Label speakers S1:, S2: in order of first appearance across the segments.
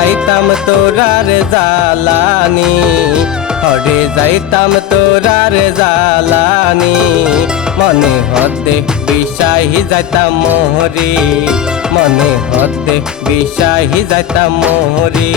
S1: যাইতাম তোরার জালানি হরে যাইতাম তোরার জালানি মনে হতে বিষাহি যাইতাম মোহরি, মনে হতে বিষাহি যাইতাম মোহরি।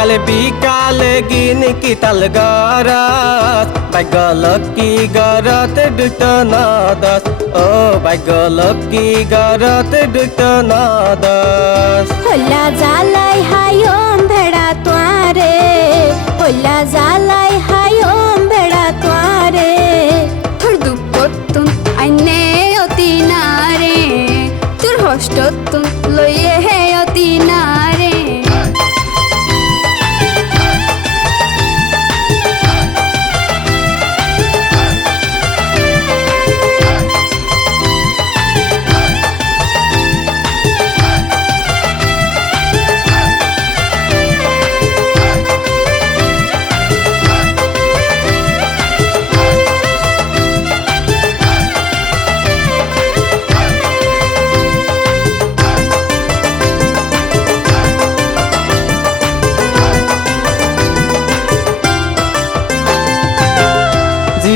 S1: সকালে বিকালে গিন কিতাল গরত বাইগলকি গরত দুট নদস ও বাইগলকি গরত দুট নদস
S2: হল্লা জালাই হায়ম ভেড়া তোয়ারে হল্লা জালাই হায়ম ভেড়া তোয়ারে
S3: তোর দুঃখতুন আইনে অতি নারে তোর হস্ততুন লইয়ে হে অতি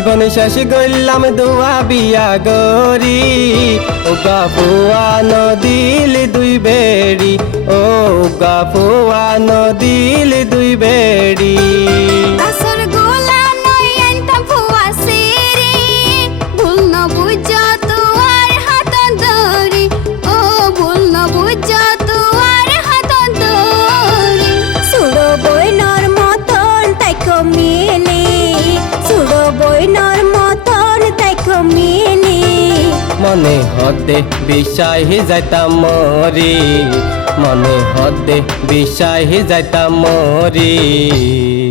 S1: জীবন শেষ করলাম দোয়া বিয়া গরি ও গাফুয়া নদীল দুই বেড়ি ও গাফুয়া নদীল দুই বেড়ি। মনে হতে বিষাহি যাইতাম মরি। মনে হতে বিষাহি যাইতাম মরি।